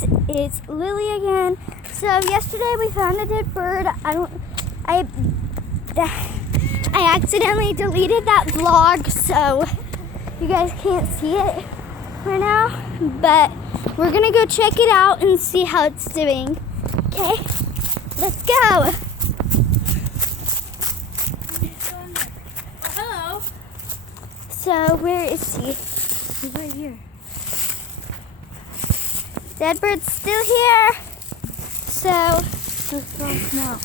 guys, it's Lily again. So yesterday we found a dead bird. I accidentally deleted that vlog, so you guys can't see it right now. But we're gonna go check it out and see how it's doing. Okay, let's go. Hello. So where is he? He's right here. Dead bird's still here. So, Let's go now.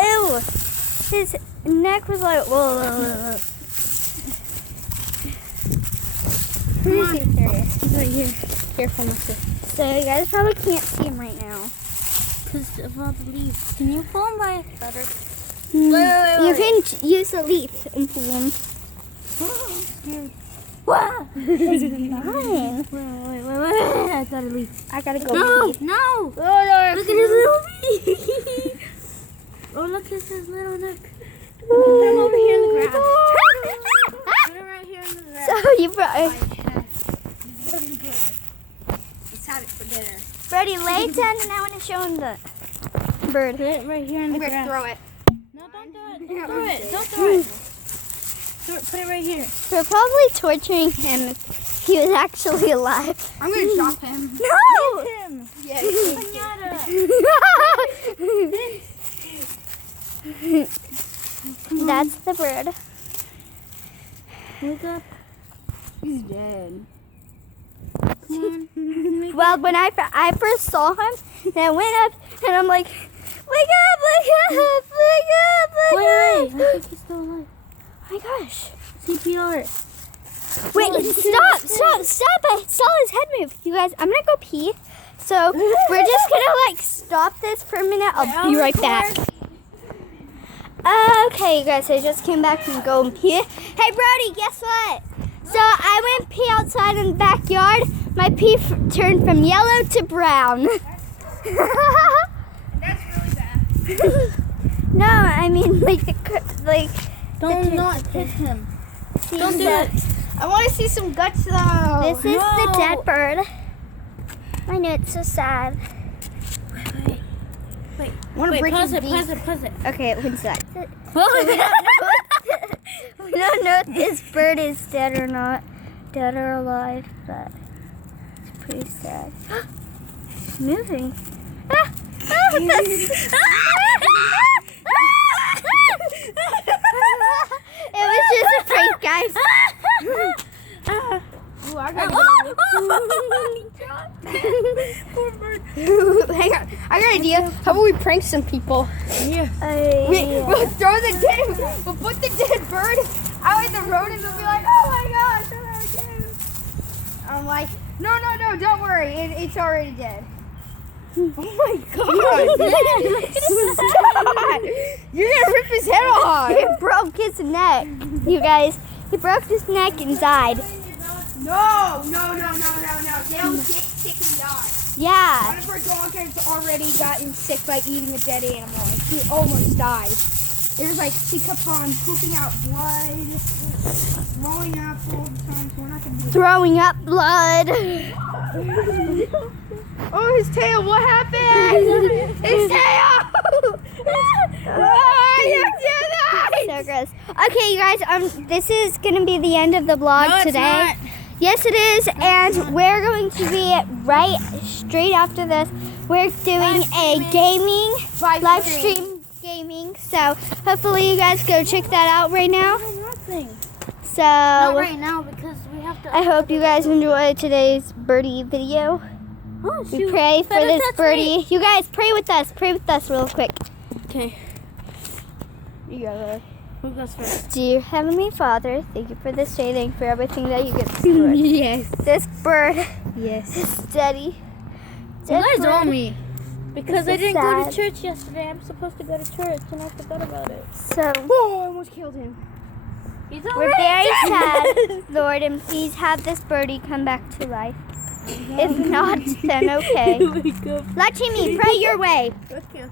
ew, his neck was like, whoa. Come on. He's right here. Careful, Mister. So you guys probably can't see him right now. Because of all the leaves. Can you pull him by better? You can use a leaf and pull him. I'm scared. Wow. It's fine. Wait. I gotta leave. I gotta go. No, pee. no. Oh, Look at his little feet. Oh, look at his little neck. Put him over here in the grass. Put him right here in the grass. So you brought. Let's have it for dinner. Brody, lay it down and I want to show him the bird. Put it right here in the I'm grass. gonna throw it. No, don't do it. Don't do it. Don't throw it. Put it right here. We're probably torturing him if he was actually alive. I'm gonna drop him. No! Him. Yeah. That's the bird. Wake up. He's dead. Come on. Well, when I first saw him, and I went up, and I'm like, wake up, wake up, wake up, wake Wait. up. I think he's still alive. Oh my gosh. CPR. Wait, stop. I saw his head move. You guys, I'm gonna go pee. So we're just gonna like stop this for a minute. I'll be right back. Okay, you guys, I just came back from go and pee. Hey, Brody, guess what? So I went pee outside in the backyard. My pee turned from yellow to brown. That's really bad. No, I mean like Don't not hit him. see, Don't do so it. I want to see some guts though. This is the no. dead bird. I know, it's so sad. Wait. I want to break his beak. Pause it. Okay, when's that? Pause We it. don't know if this bird is dead or not, dead or alive, but it's pretty sad. It's moving. Ah! Ah, it was just a prank, guys. Ooh, I got Poor bird. Hang on. I got an idea. How about we prank some people? Yeah. We'll throw the dead. We'll put the dead bird out in the road and they'll be like, "Oh my gosh, I'm already dead." I'm like, "No, don't worry. It's already dead." Oh my god! Stop! You're gonna rip his head off. He broke his neck, you guys. He broke his neck and died. No. They'll get sick and die. Yeah. One of our dog has already gotten sick by eating a dead animal, and she almost died. It was like she kept on pooping out blood, throwing up all the time. So we're not gonna do Throwing up blood. Oh, his tail! What happened? His tail! So gross. Okay, you guys, this is gonna be the end of the vlog No, it's today. not. Yes, it is, and we're going to be right straight after this. We're doing a gaming live stream gaming. So hopefully you guys go check that out right now. Nothing. So Not right now because we have to. I hope you guys enjoyed today's birdie video. Oh, We shoot. pray for Better this touch birdie. me. You guys pray with us. Pray with us real quick. Okay. You got Who goes first? Dear Heavenly Father, thank you for this day. Thank you for everything that you give us, Lord. Yes. This bird Yes. is steady. You guys bird. owe me. Because This I is didn't go to sad. church yesterday. I'm supposed to go to church and I forgot about it. So Oh, I almost killed him. He's we're very sad, Lord, and please have this birdie come back to life. If not, then okay. Wake up. Lachimi, pray your way. Okay.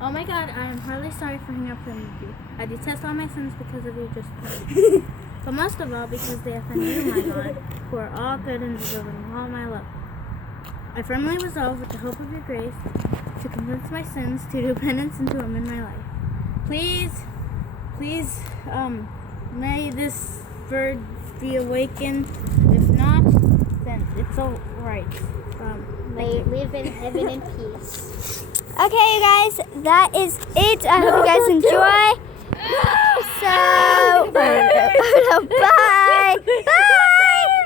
Oh my god, I am hardly sorry for hanging up on you. I detest all my sins because of you just. but most of all because they offend you, my God, who are all good and deserving of all my love. I firmly resolve, with the hope of your grace, to convince my sins, to do penance, and to amend my life. Please, may this bird be awakened. If not, then it's all right. May it live in heaven in peace. Okay, you guys, that is it. I hope you guys enjoy. So, bye. Bye.